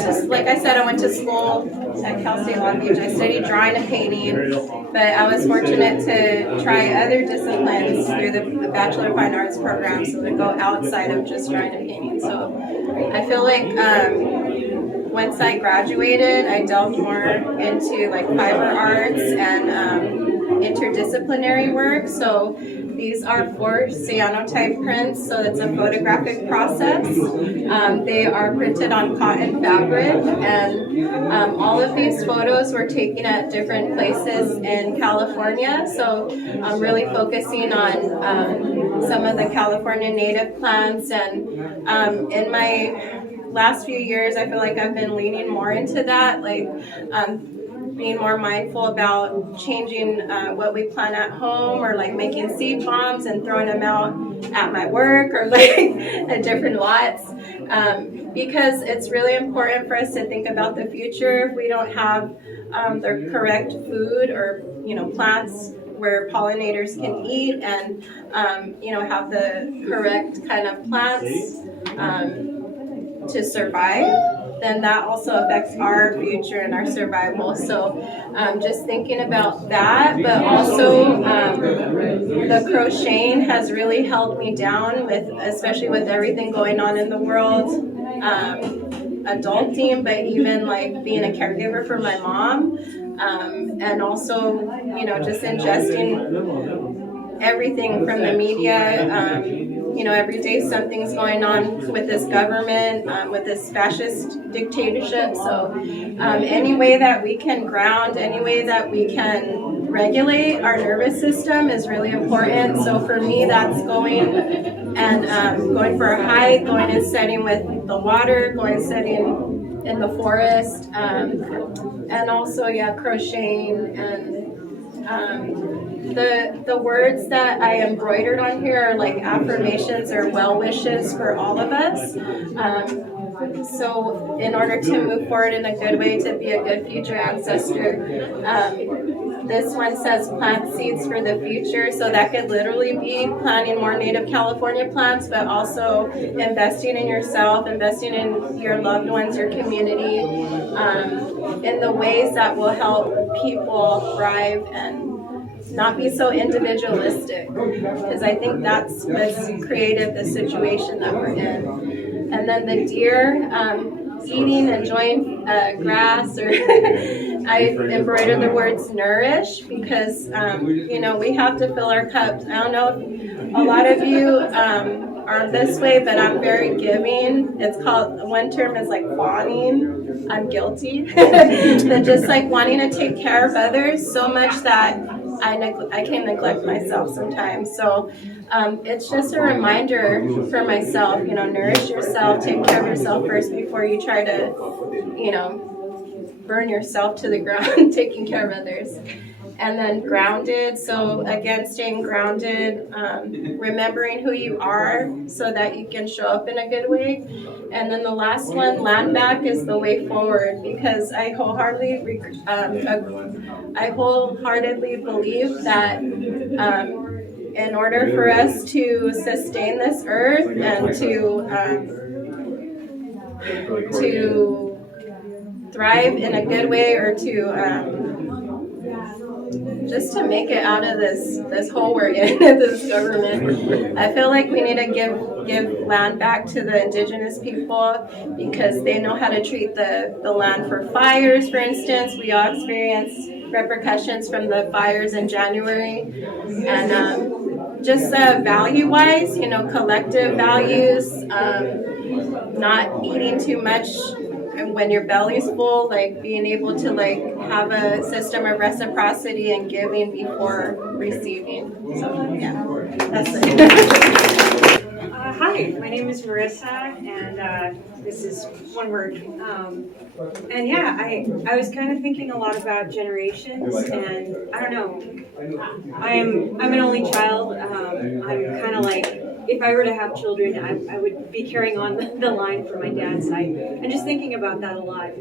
Just like I said, I went to school at Cal State Long Beach. I studied drawing and painting, but I was fortunate to try other disciplines through the Bachelor of Fine Arts program, so to go outside of just drawing and painting. So I feel like once I graduated, I delved more into like fiber arts and interdisciplinary work. So these are 4 cyanotype prints, so it's a photographic process. They are printed on cotton fabric, and all of these photos were taken at different places in California. So I'm really focusing on some of the California native plants, and in my last few years, I feel like I've been leaning more into that, like being more mindful about changing what we plant at home, or like making seed bombs and throwing them out at my work, or like at different lots, because it's really important for us to think about the future. If we don't have the correct food, or plants where pollinators can eat, and have the correct kind of plants to survive, then that also affects our future and our survival. So just thinking about that, but also the crocheting has really held me down, especially with everything going on in the world, adulting, but even like being a caregiver for my mom, and also just ingesting everything from the media. Every day something's going on with this government, with this fascist dictatorship. So any way that we can ground, any way that we can regulate our nervous system is really important. So for me, that's going for a hike, going and studying with the water, going and studying in the forest, and also crocheting. And the words that I embroidered on here are like affirmations or well wishes for all of us. So in order to move forward in a good way, to be a good future ancestor, this one says plant seeds for the future. So that could literally be planting more native California plants, but also investing in yourself, investing in your loved ones, your community, in the ways that will help people thrive and not be so individualistic, because I think that's what's created the situation that we're in. And then the deer eating, enjoying grass, or I embroidered the words nourish, because we have to fill our cups. I don't know if a lot of you are this way, but I'm very giving. It's called, one term is like fawning. I'm guilty. But just like wanting to take care of others so much that I can neglect myself sometimes. So it's just a reminder for myself, nourish yourself, take care of yourself first before you try to, burn yourself to the ground taking care of others. And then grounded, so again, staying grounded, remembering who you are so that you can show up in a good way. And then the last one, land back, is the way forward, because I wholeheartedly believe that in order for us to sustain this earth and to thrive in a good way, or to just to make it out of this hole we're in, this government, I feel like we need to give land back to the indigenous people, because they know how to treat the land. For fires, for instance, we all experienced repercussions from the fires in January, and just value-wise, collective values, not eating too much when your belly's full, like being able to like have a system of reciprocity and giving before receiving. So yeah, that's it. Hi, my name is Marissa, and this is one word. And yeah, I was kind of thinking a lot about generations, and I don't know. I'm an only child. I'm kind of like if I were to have children, I would be carrying on the line from my dad's side. And just thinking about that a lot,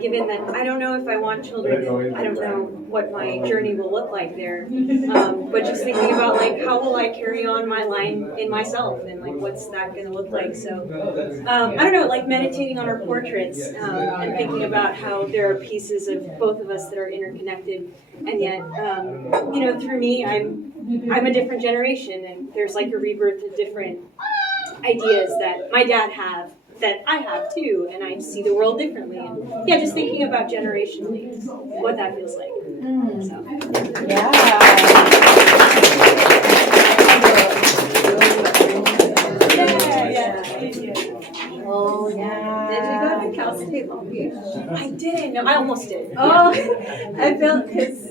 given that I don't know if I want children, I don't know what my journey will look like there. But just thinking about like how will I carry on my line in myself and like what's that going to look like. So I don't know, like meditating on our portraits and thinking about how there are pieces of both of us that are interconnected, and yet through me I'm a different generation, and there's like a rebirth of different ideas that my dad have that I have too, and I see the world differently. And yeah, just thinking about generationally what that feels like. So. Oh, yeah. Did you go to Cal State Long Beach? I didn't. No, I almost did. Oh, I felt because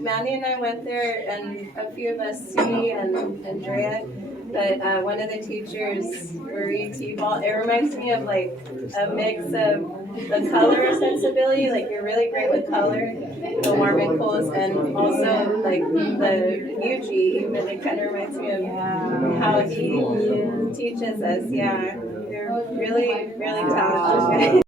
Manny and I went there, and a few of us, Sue and Andrea, but one of the teachers, Marie T-Ball, it reminds me of like a mix of the color sensibility, like you're really great with color, the warm and cools, and also like the UG, even it kind of reminds me of how he teaches us. Yeah, they're really, really talented.